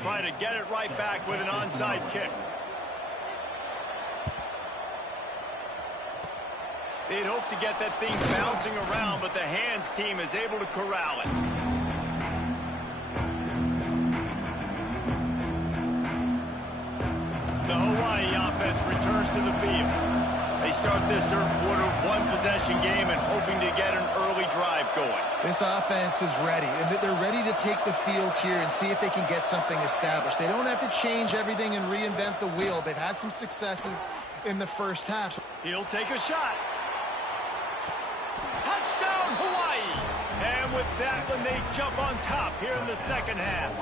try to get it right back with an onside kick. They'd hope to get that thing bouncing around, but the hands team is able to corral it. The Hawaii offense returns to the field. They start this third quarter one-possession game and hoping to get an early drive going. This offense is ready, and they're ready to take the field here and see if they can get something established. They don't have to change everything and reinvent the wheel. They've had some successes in the first half. He'll take a shot. Touchdown, Hawaii! And with that one, they jump on top here in the second half.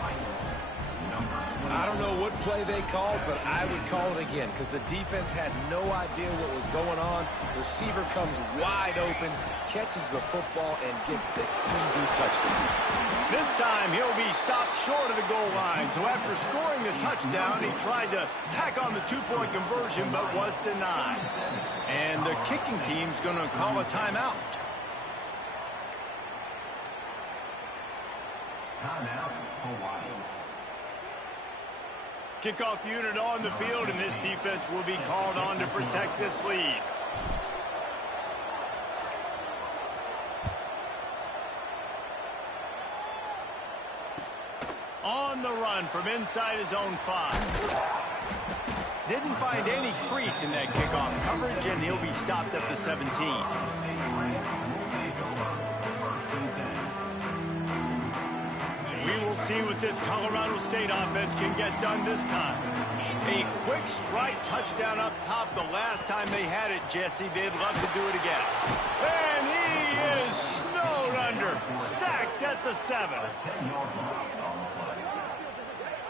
I don't know what play they called, but I would call it again because the defense had no idea what was going on. Receiver comes wide open, catches the football, and gets the easy touchdown. This time, he'll be stopped short of the goal line. So after scoring the touchdown, he tried to tack on the two-point conversion, but was denied. And the kicking team's going to call a timeout. Timeout, Hawaii. Kickoff unit on the field, and this defense will be called on to protect this lead. On the run from inside his own 5. Didn't find any crease in that kickoff coverage, and he'll be stopped at the 17. We will see what this Colorado State offense can get done this time. A quick strike touchdown up top the last time they had it, Jesse. They'd love to do it again. And he is snowed under, sacked at the 7.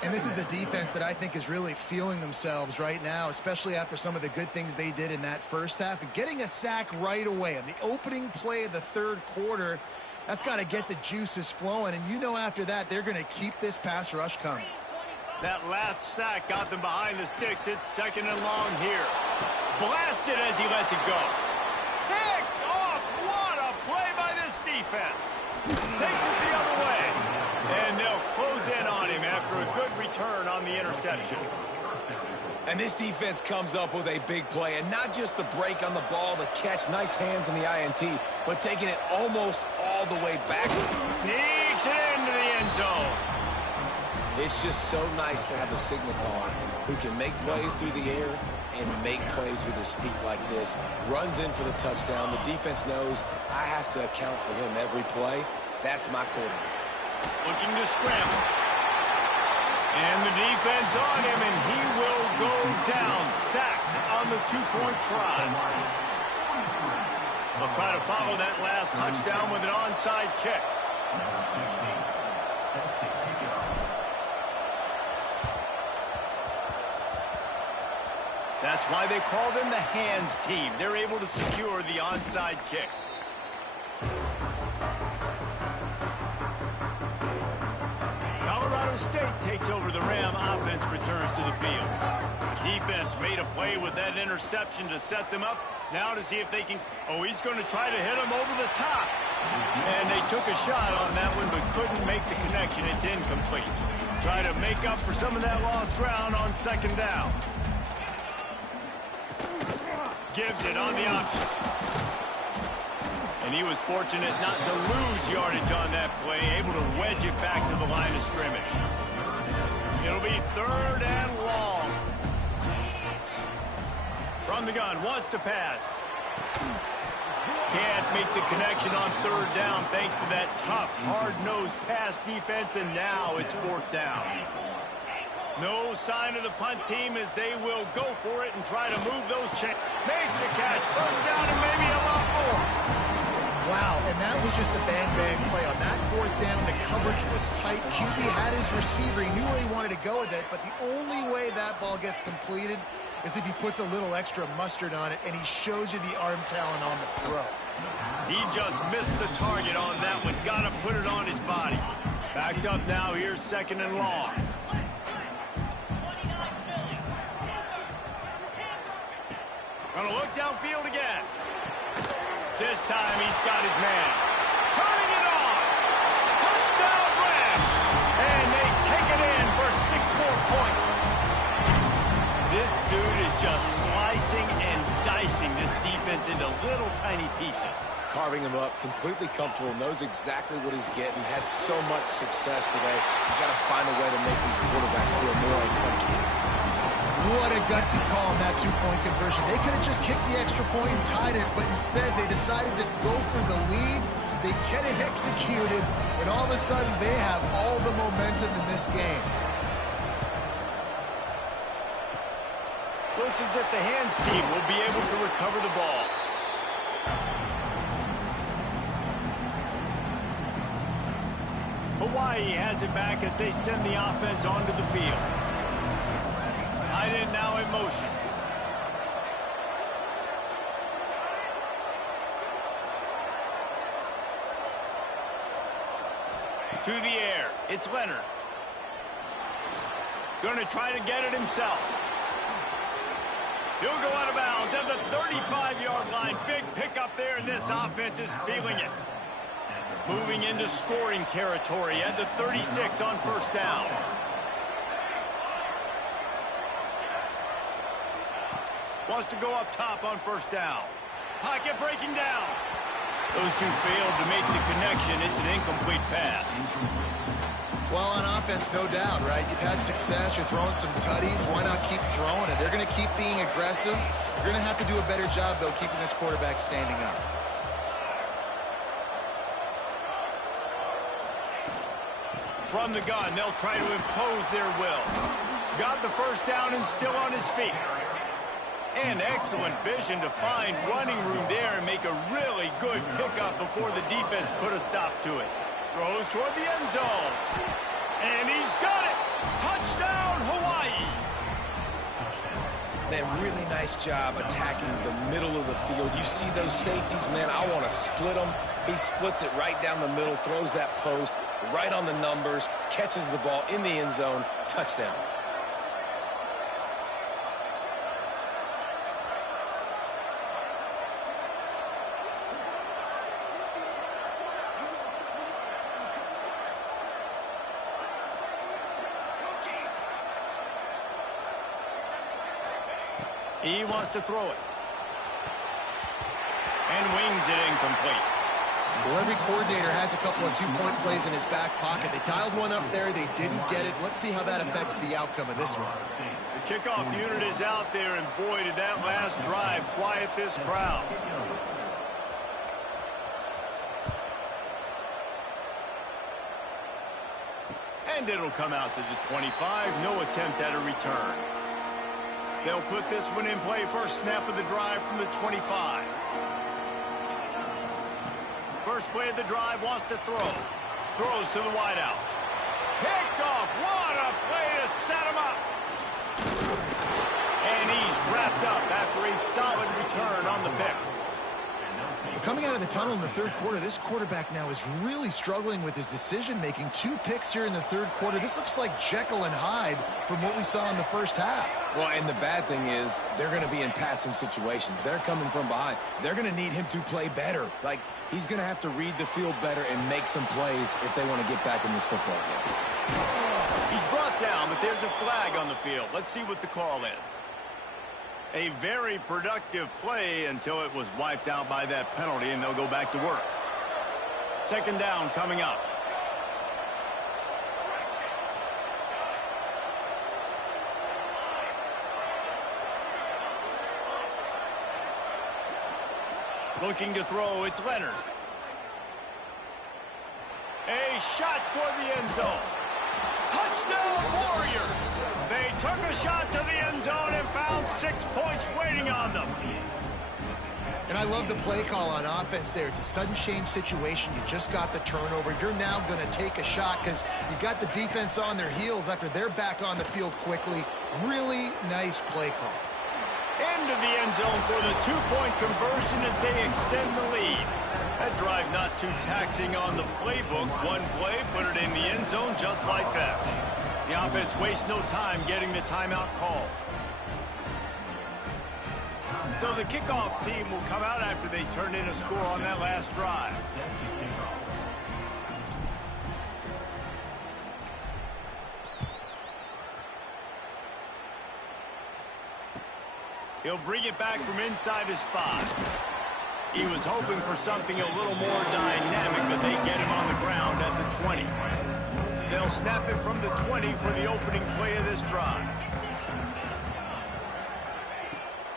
And this is a defense that I think is really feeling themselves right now, especially after some of the good things they did in that first half. And getting a sack right away in the opening play of the third quarter, that's got to get the juices flowing. And you know after that, they're going to keep this pass rush coming. That last sack got them behind the sticks. It's second and long here. Blasted as he lets it go. Picked off. What a play by this defense. Takes it the other way. And they'll close in on him after a good return on the interception. And this defense comes up with a big play, and not just the break on the ball, the catch, nice hands in the INT, but taking it almost all the way back. Sneaks it into the end zone. It's just so nice to have a signal caller who can make plays through the air and make plays with his feet like this. Runs in for the touchdown. The defense knows I have to account for him every play. That's my quarterback. Looking to scramble. And the defense on him, and he will go down. Sacked on the two-point try. They'll try to follow that last touchdown with an onside kick. That's why they call them the hands team. They're able to secure the onside kick. Colorado State takes over the Ram. Offense returns to the field. The defense made a play with that interception to set them up. Now to see if they can... Oh, he's going to try to hit him over the top. And they took a shot on that one, but couldn't make the connection. It's incomplete. Try to make up for some of that lost ground on second down. Gives it on the option. And he was fortunate not to lose yardage on that play, able to wedge it back to the line of scrimmage. It'll be third and long. From the gun, wants to pass. Can't make the connection on third down thanks to that tough, hard-nosed pass defense, and now it's fourth down. No sign of the punt team as they will go for it and try to move those chains. Makes a catch, first down, and maybe a lot more. Wow, and that was just a bang-bang play. On that fourth down, the coverage was tight. QB had his receiver. He knew where he wanted to go with it, but the only way that ball gets completed is if he puts a little extra mustard on it, and he shows you the arm talent on the throw. He just missed the target on that one. Got to put it on his body. Backed up now. Here's second and long. Gonna look downfield again. This time he's got his man. Turning it on. Touchdown Rams. And they take it in for defense into little tiny pieces. Carving him up, completely comfortable, knows exactly what he's getting, had so much success today. You got to find a way to make these quarterbacks feel more uncomfortable. What a gutsy call on that two-point conversion. They could have just kicked the extra point and tied it, but instead they decided to go for the lead. They get it executed, and all of a sudden they have all the momentum in this game. Looks as if the hands team will be able to recover the ball. Hawaii has it back as they send the offense onto the field. Tight end now in motion. To the air. It's Leonard. Going to try to get it himself. He'll go out of bounds at the 35-yard line. Big pickup there, and this offense is feeling it. Moving into scoring territory at the 36 on first down. Wants to go up top on first down. Pocket breaking down. Those two failed to make the connection. It's an incomplete pass. Well, on offense, no doubt, right? You've had success. You're throwing some tutties. Why not keep throwing it? They're going to keep being aggressive. You're going to have to do a better job, though, keeping this quarterback standing up. From the gun, they'll try to impose their will. Got the first down and still on his feet. And excellent vision to find running room there and make a really good pickup before the defense put a stop to it. Throws toward the end zone. And he's got it! Touchdown, Hawaii! Man, really nice job attacking the middle of the field. You see those safeties, man, I want to split them. He splits it right down the middle, throws that post, right on the numbers, catches the ball in the end zone, touchdown. He wants to throw it. And wings it incomplete. Well, every coordinator has a couple of two-point plays in his back pocket. They dialed one up there. They didn't get it. Let's see how that affects the outcome of this one. The kickoff unit is out there, and boy, did that last drive quiet this crowd. And it'll come out to the 25. No attempt at a return. They'll put this one in play. First snap of the drive from the 25. First play of the drive, wants to throw. Throws to the wideout. Picked off. What a play to set him up. And he's wrapped up after a solid return on the pick. Well, coming out of the tunnel in the third quarter, this quarterback now is really struggling with his decision-making. 2 picks here in the third quarter. This looks like Jekyll and Hyde from what we saw in the first half. Well, and the bad thing is they're going to be in passing situations. They're coming from behind. They're going to need him to play better. Like, he's going to have to read the field better and make some plays if they want to get back in this football game. He's brought down, but there's a flag on the field. Let's see what the call is. A very productive play until it was wiped out by that penalty, and they'll go back to work. Second down coming up. Looking to throw, it's Leonard. A shot toward the end zone. Touchdown, Warriors! They took a shot to the end zone and found 6 points waiting on them. And I love the play call on offense there. It's a sudden change situation. You just got the turnover. You're now going to take a shot because you got the defense on their heels after they're back on the field quickly. Really nice play call. Into the end zone for the 2-point conversion as they extend the lead. That drive not too taxing on the playbook. One play, put it in the end zone just like that. The offense wastes no time getting the timeout call. So the kickoff team will come out after they turned in a score on that last drive. He'll bring it back from inside his 5. He was hoping for something a little more dynamic, but they get him on the ground at the 20. They'll snap it from the 20 for the opening play of this drive.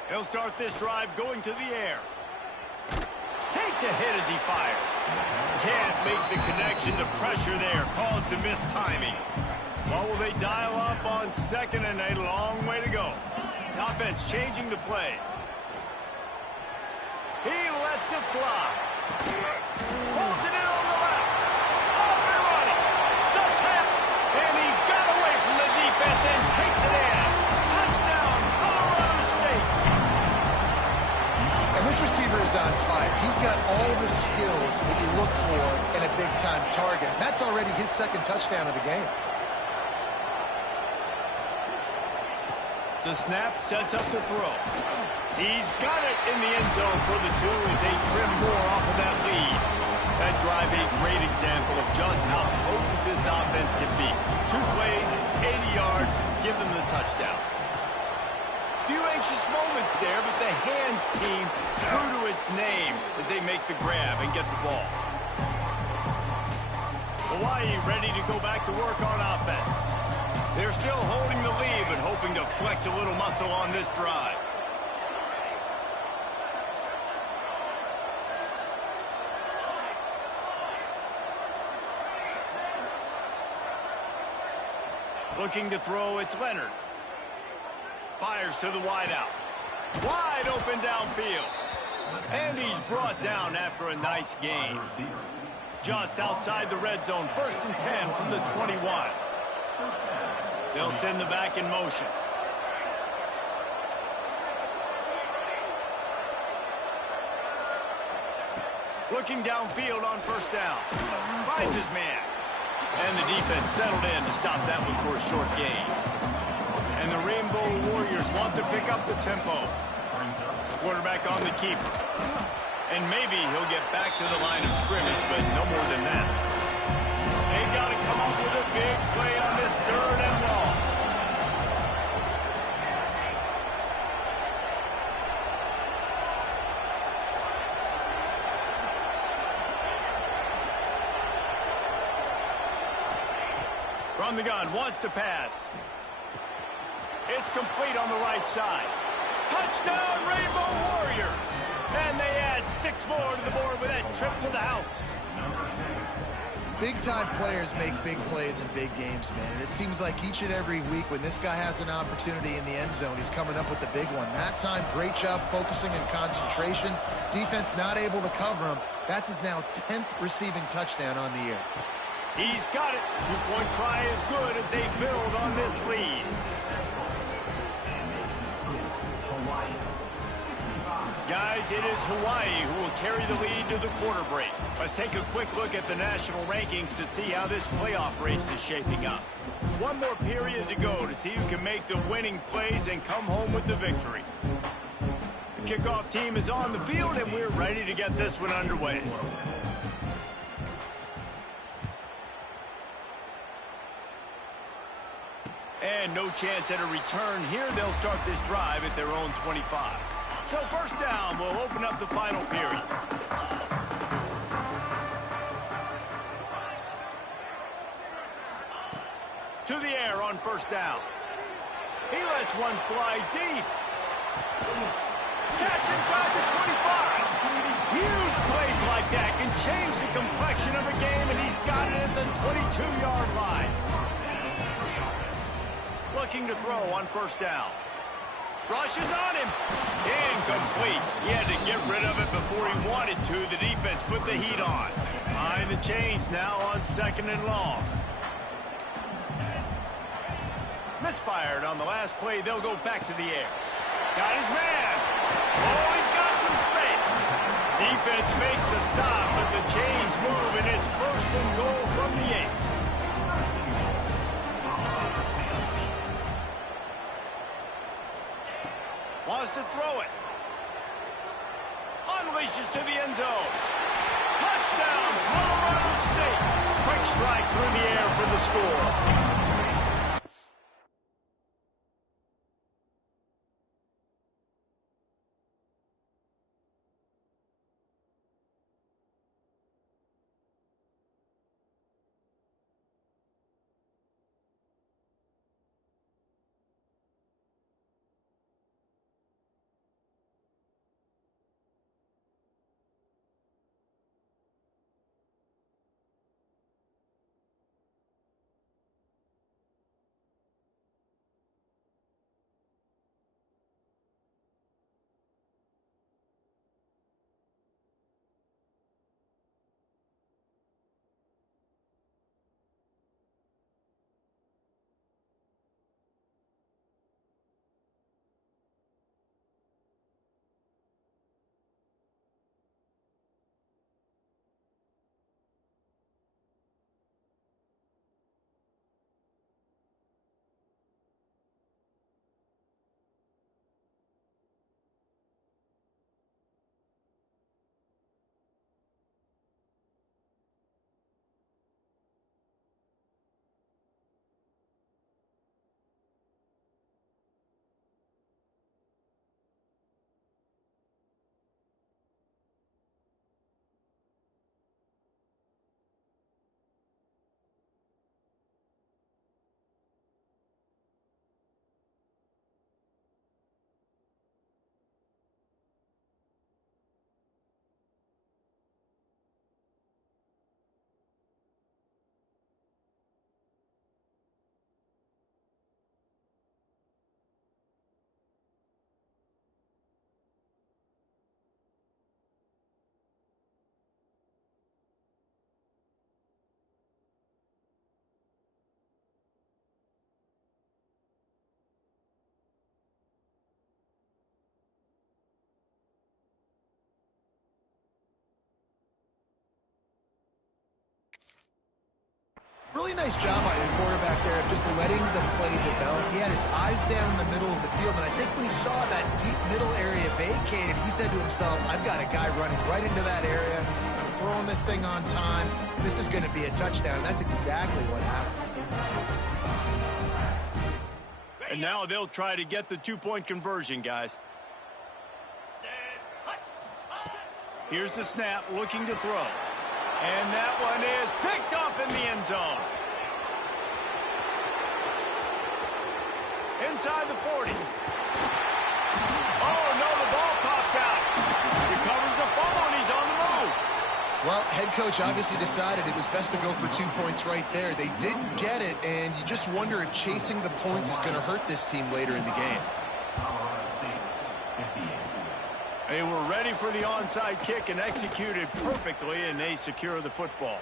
He'll start this drive going to the air. Takes a hit as he fires. Can't make the connection. The pressure there caused the missed timing. Well, will they dial up on second and a long way to go? Offense changing the play. He lets it fly. Holds it in on the left. Off and running. The tap. And he got away from the defense and takes it in. Touchdown, Colorado State. And this receiver is on fire. He's got all the skills that you look for in a big-time target. That's already his second touchdown of the game. The snap sets up the throw. He's got it in the end zone for the 2 as they trim more off of that lead. That drive a great example of just how potent this offense can be. 2 plays, 80 yards, give them the touchdown. Few anxious moments there, but the hands team true to its name as they make the grab and get the ball. Hawaii ready to go back to work on offense. They're still holding the lead, but hoping to flex a little muscle on this drive. Looking to throw, it's Leonard. Fires to the wideout. Wide open downfield. And he's brought down after a nice gain. Just outside the red zone, 1st and 10 from the 21. They'll send the back in motion. Looking downfield on 1st down. Finds his man. And the defense settled in to stop that one for a short gain. And the Rainbow Warriors want to pick up the tempo. Quarterback on the keeper. And maybe he'll get back to the line of scrimmage, but no more than that. They got to come up with a big play on this 3rd and long. From the gun, wants to pass. It's complete on the right side. Touchdown, Rainbow Warriors! And they add 6 more to the board with that trip to the house. Big-time players make big plays in big games, man. And it seems like each and every week when this guy has an opportunity in the end zone, he's coming up with the big one. That time, great job focusing and concentration. Defense not able to cover him. That's his now 10th receiving touchdown on the year. He's got it. 2-point try is good as they build on this lead. Guys, it is Hawaii who will carry the lead to the quarter break. Let's take a quick look at the national rankings to see how this playoff race is shaping up. One more period to go to see who can make the winning plays and come home with the victory. The kickoff team is on the field, and we're ready to get this one underway. And no chance at a return here. They'll start this drive at their own 25. So 1st down will open up the final period. To the air on 1st down. He lets one fly deep. Catch inside the 25. Huge plays like that can change the complexion of a game, and he's got it at the 22-yard line. Looking to throw on 1st down. Rushes on him. Incomplete. He had to get rid of it before he wanted to. The defense put the heat on. Behind the chains now on 2nd and long. Misfired on the last play. They'll go back to the air. Got his man. Oh, he's got some space. Defense makes a stop, but the chains move, and it's 1st and goal from the 8. Wants to throw it. Unleashes to the end zone. Touchdown, Colorado State. Quick strike through the air for the score. really nice job by the quarterback there of just letting the play develop. He had his eyes down in the middle of the field, and I think when he saw that deep middle area vacated, he said to himself, I've got a guy running right into that area. I'm throwing this thing on time. This is going to be a touchdown, and that's exactly what happened. And now they'll try to get the two-point conversion, guys. Here's the snap, looking to throw. And that one is picked off in the end zone. Inside the 40. Oh, no, the ball popped out. Recovers the fumble, and he's on the move. Well, head coach obviously decided it was best to go for 2 points right there. They didn't get it, and you just wonder if chasing the points is going to hurt this team later in the game. Colorado State, 58. They were ready for the onside kick and executed perfectly, and they secure the football.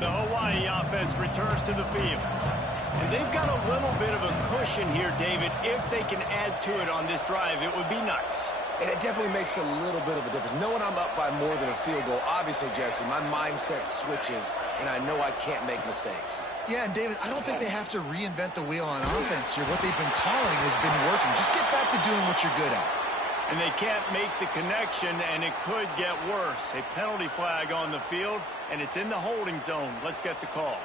The Hawaii offense returns to the field. And they've got a little bit of a cushion here, David. If they can add to it on this drive, it would be nice. And it definitely makes a little bit of a difference. Knowing I'm up by more than a field goal, obviously, Jesse, my mindset switches, and I know I can't make mistakes. Yeah, and David, I don't think they have to reinvent the wheel on offense here. What they've been calling has been working. Just get back to doing what you're good at. And they can't make the connection, and it could get worse. A penalty flag on the field, and it's in the holding zone. Let's get the call.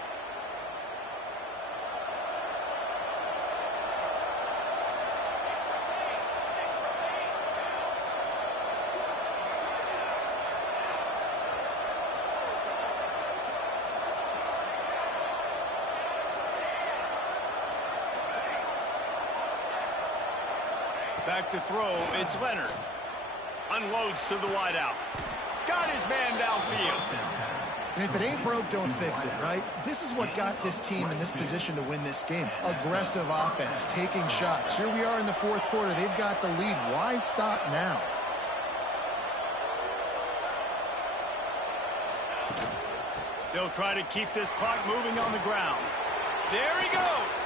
Back to throw, it's Leonard. Unloads to the wideout. Got his man downfield. And if it ain't broke, don't fix it, right? This is what got this team in this position to win this game. Aggressive offense, taking shots. Here we are in the fourth quarter. They've got the lead. Why stop now? They'll try to keep this clock moving on the ground. There he goes.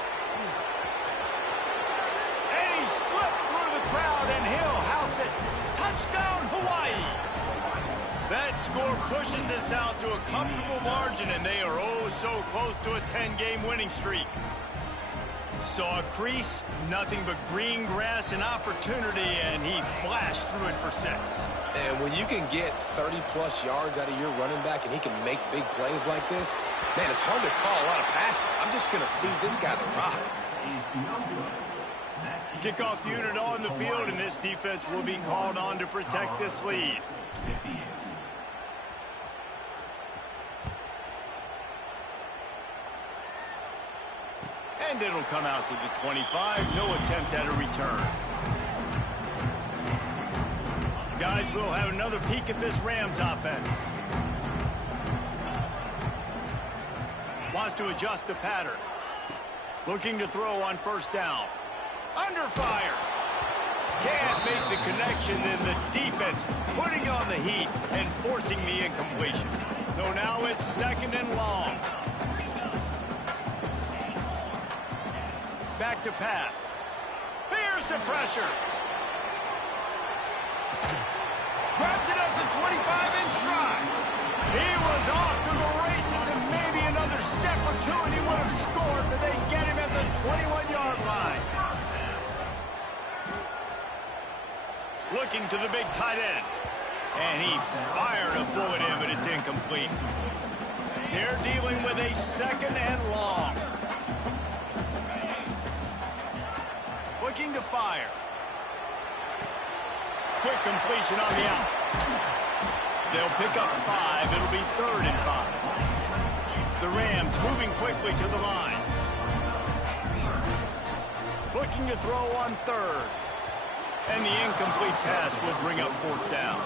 And he slipped through the crowd, and he'll house it. Touchdown, Hawaii. That score pushes us out to a comfortable margin, and they are oh so close to a 10-game winning streak. Saw a crease, nothing but green grass and opportunity, and he flashed through it for 6. And when you can get 30-plus yards out of your running back and he can make big plays like this, man, it's hard to call a lot of passes. I'm just going to feed this guy the rock. Kickoff unit on the field, and this defense will be called on to protect this lead. And it'll come out to the 25. No attempt at a return. Guys, we'll have another peek at this Rams offense. Wants to adjust the pattern. Looking to throw on first down. Under fire. Can't make the connection, and the defense putting on the heat and forcing the incompletion. So now it's 2nd and long. Back to pass. Here's the pressure. Grabs it at the 25-inch stride. He was off to the races, and maybe another step or two, and he would have scored, but they get him at the 21-yard line. Looking to the big tight end. And he fired a bullet in, but it's incomplete. They're dealing with a 2nd and long. Looking to fire. Quick completion on the out. They'll pick up 5. It'll be 3rd and 5. The Rams moving quickly to the line. Looking to throw on 3rd. And the incomplete pass will bring up 4th down.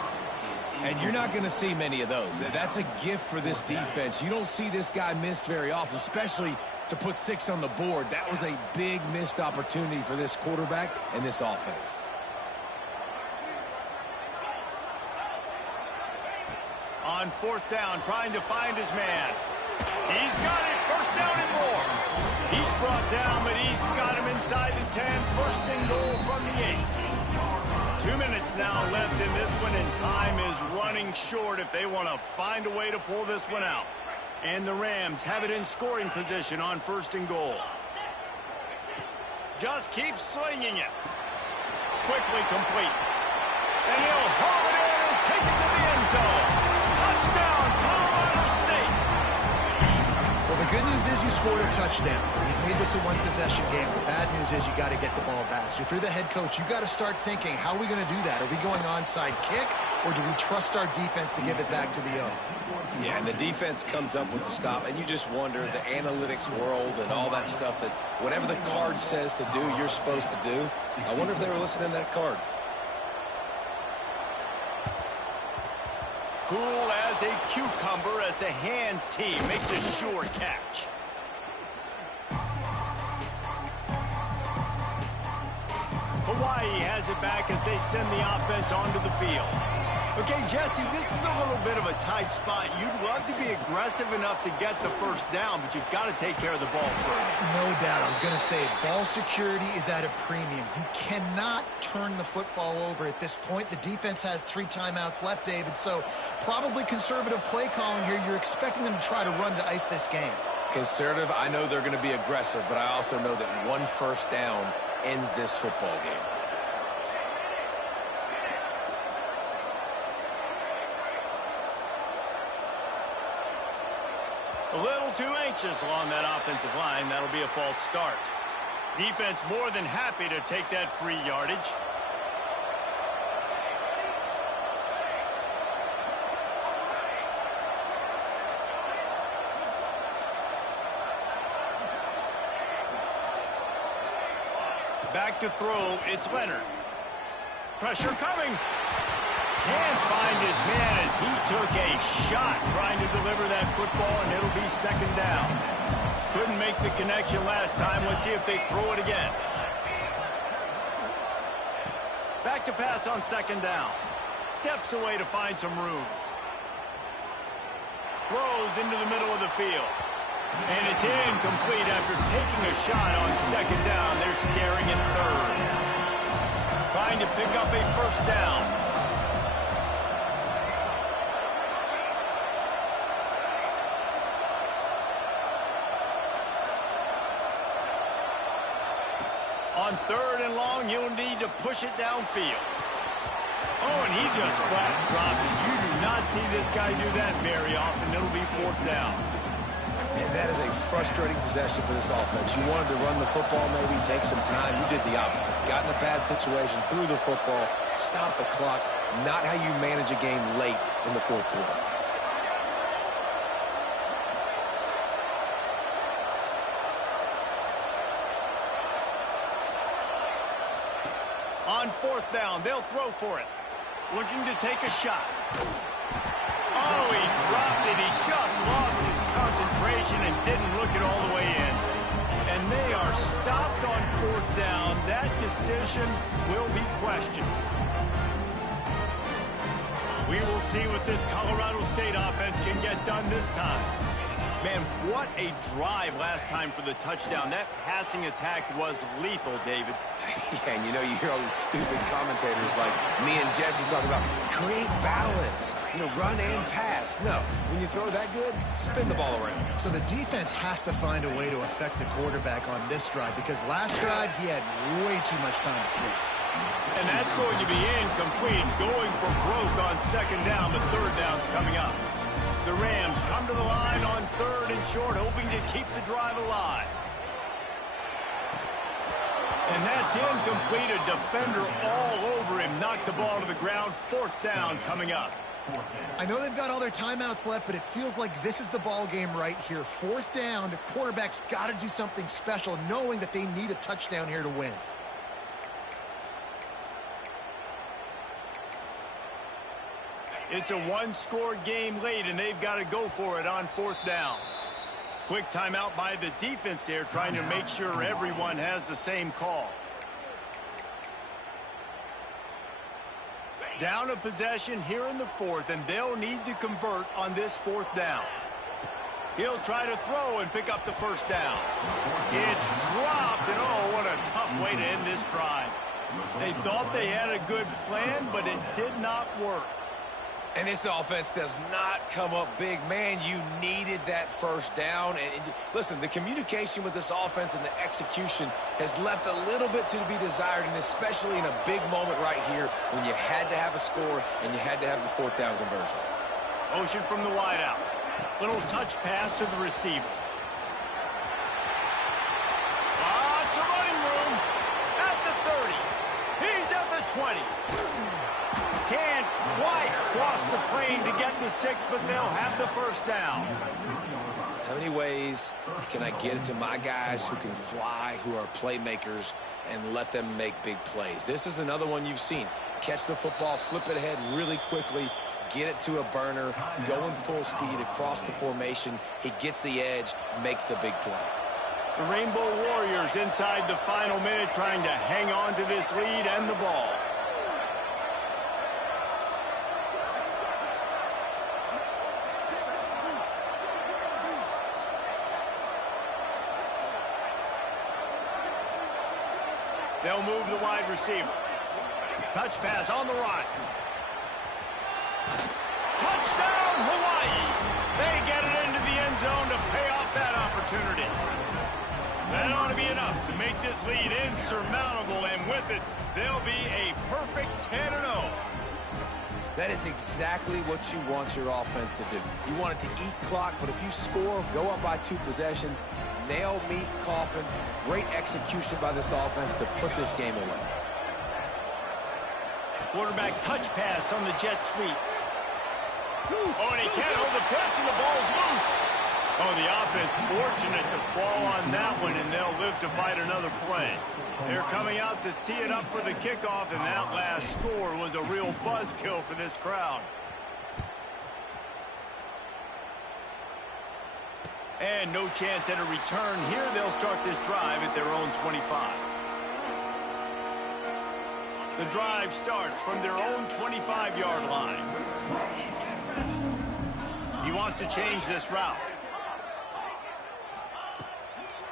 And you're not going to see many of those. That's a gift for this defense. You don't see this guy miss very often, especially to put 6 on the board. That was a big missed opportunity for this quarterback and this offense. On 4th down, trying to find his man. He's got it. 1st down and more. He's brought down, but he's got him inside the 10. 1st and goal from the 8. 2 minutes now left in this one, and time is running short if they want to find a way to pull this one out. And the Rams have it in scoring position on 1st and goal. Just keep slinging it. Quickly complete. And he'll haul it in and take it to the end zone. Touchdown, Colorado State. Well, the good news is you scored a touchdown. You've made this a one-possession game. The bad news is you got to get the ball back. So if you're the head coach, you got to start thinking, how are we going to do that? Are we going onside kick, or do we trust our defense to give it back to the O? Yeah, and the defense comes up with the stop, and you just wonder, the analytics world and all that stuff, that whatever the card says to do, you're supposed to do. I wonder if they were listening to that card. Cool as a cucumber as the hands team makes a sure catch. Hawaii has it back as they send the offense onto the field. Okay, Jesse, this is a little bit of a tight spot. You'd love to be aggressive enough to get the first down, but you've got to take care of the ball first. No doubt. I was going to say, ball security is at a premium. You cannot turn the football over at this point. The defense has 3 timeouts left, David, so probably conservative play calling here. You're expecting them to try to run to ice this game. Conservative, I know they're going to be aggressive, but I also know that 1 first down ends this football game. A little too anxious along that offensive line. That'll be a false start. Defense more than happy to take that free yardage. Back to throw, it's Leonard. Pressure coming. Can't find his man as he took a shot trying to deliver that football, and it'll be 2nd down. Couldn't make the connection last time. Let's see if they throw it again. Back to pass on 2nd down. Steps away to find some room. Throws into the middle of the field. And it's incomplete after taking a shot on 2nd down. They're staring at 3rd. Trying to pick up a first down. On 3rd and long, you'll need to push it downfield. Oh, and he just flat dropped it. You do not see this guy do that very often. It'll be 4th down. And that is a frustrating possession for this offense. You wanted to run the football, maybe take some time. You did the opposite. Got in a bad situation, threw the football, stopped the clock. Not how you manage a game late in the 4th quarter. On 4th down, they'll throw for it. Looking to take a shot. Oh, he dropped it. He just lost his concentration and didn't look it all the way in. And they are stopped on 4th down. That decision will be questioned. We will see what this Colorado State offense can get done this time. Man, what a drive last time for the touchdown. That passing attack was lethal, David. Yeah, and you know, you hear all these stupid commentators like me and Jesse talking about create balance, run and pass. No, when you throw that good, spin the ball around. So the defense has to find a way to affect the quarterback on this drive, because last drive he had way too much time to throw. And that's going to be incomplete. Going for broke on 2nd down, but 3rd down's coming up. The Rams come to the line on 3rd and short, hoping to keep the drive alive. And that's incomplete. A defender all over him. Knocked the ball to the ground. 4th down coming up. I know they've got all their timeouts left, but it feels like this is the ball game right here. 4th down, the quarterback's got to do something special, knowing that they need a touchdown here to win. It's a 1-score game late, and they've got to go for it on 4th down. Quick timeout by the defense there, trying to make sure everyone has the same call. Down a possession here in the 4th, and they'll need to convert on this 4th down. He'll try to throw and pick up the first down. It's dropped, and oh, what a tough way to end this drive. They thought they had a good plan, but it did not work. And this offense does not come up big. Man, you needed that first down. And listen, the communication with this offense and the execution has left a little bit to be desired, and especially in a big moment right here when you had to have a score and you had to have the fourth down conversion. Motion from the wideout. Little touch pass to the receiver. Lots of running room at the 30. He's at the 20. Can't quite cross the plane to get the 6, but they'll have the first down. How many ways can I get it to my guys who can fly, who are playmakers, and let them make big plays? This is another one you've seen. Catch the football, flip it ahead really quickly, get it to a burner, going full speed across the formation. He gets the edge, makes the big play. The Rainbow Warriors inside the final minute trying to hang on to this lead and the ball. They'll move the wide receiver. Touch pass on the right. Touchdown, Hawaii! They get it into the end zone to pay off that opportunity. That ought to be enough to make this lead insurmountable, and with it, they'll be a perfect 10-0. That is exactly what you want your offense to do. You want it to eat clock, but if you score, go up by 2 possessions, nail meat coffin, great execution by this offense to put this game away. Quarterback touch pass on the jet sweep. Oh, and he can't hold the pitch, and the ball's loose. Oh, the offense fortunate to fall on that one, and they'll live to fight another play. They're coming out to tee it up for the kickoff, and that last score was a real buzzkill for this crowd. And no chance at a return here. They'll start this drive at their own 25. The drive starts from their own 25-yard line. He wants to change this route.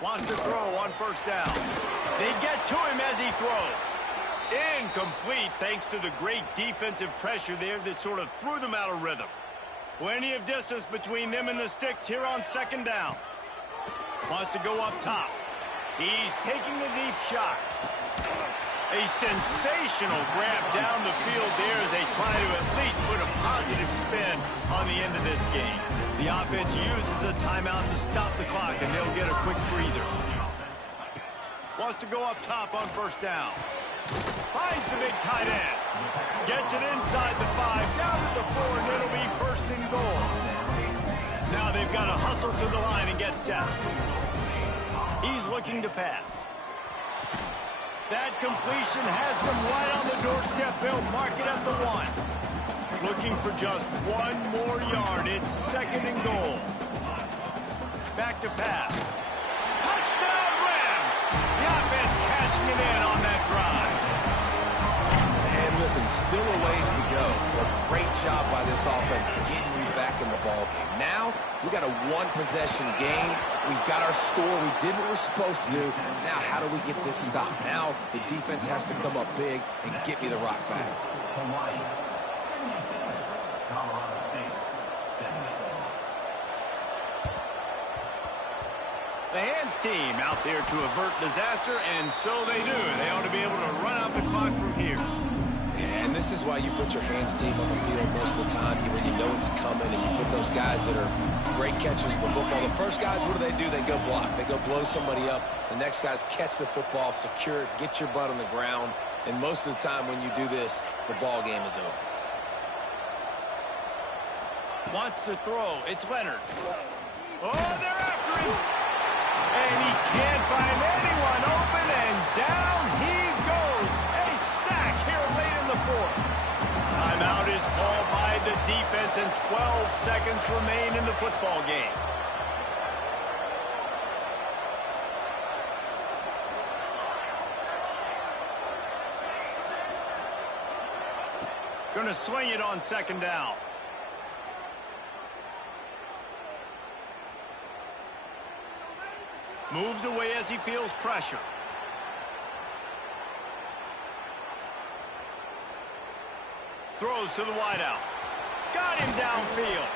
Wants to throw on first down. They get to him as he throws. Incomplete thanks to the great defensive pressure there that sort of threw them out of rhythm. Plenty of distance between them and the sticks here on second down. Wants to go up top. He's taking the deep shot. A sensational grab down the field there as they try to at least put a positive spin on the end of this game. The offense uses a timeout to stop the clock, and they'll get a quick breather. Wants to go up top on first down. Finds the big tight end. Gets it inside the 5, down to the 4, and it'll be first and goal. Now they've got to hustle to the line and get set. He's looking to pass. That completion has them right on the doorstep. They'll mark it at the 1. Looking for just 1 more yard. It's second and goal. Back to pass. Touchdown, Rams! The offense cashing it in on that drive. And listen, still a ways to go. A great job by this offense getting you back in the ball game. Now, we got a 1-possession game. We've got our score. We did what we're supposed to do. Now, how do we get this stopped? Now, the defense has to come up big and get me the rock back. The hands team out there to avert disaster, and so they do. They ought to be able to run out the clock from here. And this is why you put your hands team on the field most of the time when you know it's coming, and you put those guys that are great catchers of the football. The first guys, what do? They go block. They go blow somebody up. The next guys catch the football, secure it, get your butt on the ground. And most of the time when you do this, the ball game is over. Wants to throw. It's Leonard. Oh, they're after him. And he can't find anyone open, and down he goes. A sack here late in the 4th. Timeout is called by the defense, and 12 seconds remain in the football game. Going to swing it on second down. Moves away as he feels pressure. throws to the wideout. Got him downfield.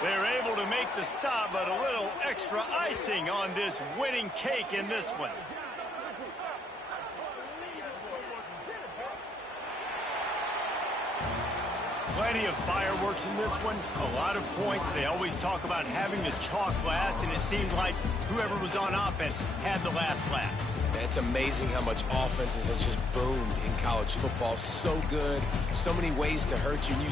They're able to make the stop, but a little extra icing on this winning cake in this one. Plenty of fireworks in this one. A lot of points. They always talk about having the chalk last, and it seemed like whoever was on offense had the last laugh. It's amazing how much offense has just boomed in college football. So good. So many ways to hurt you. And you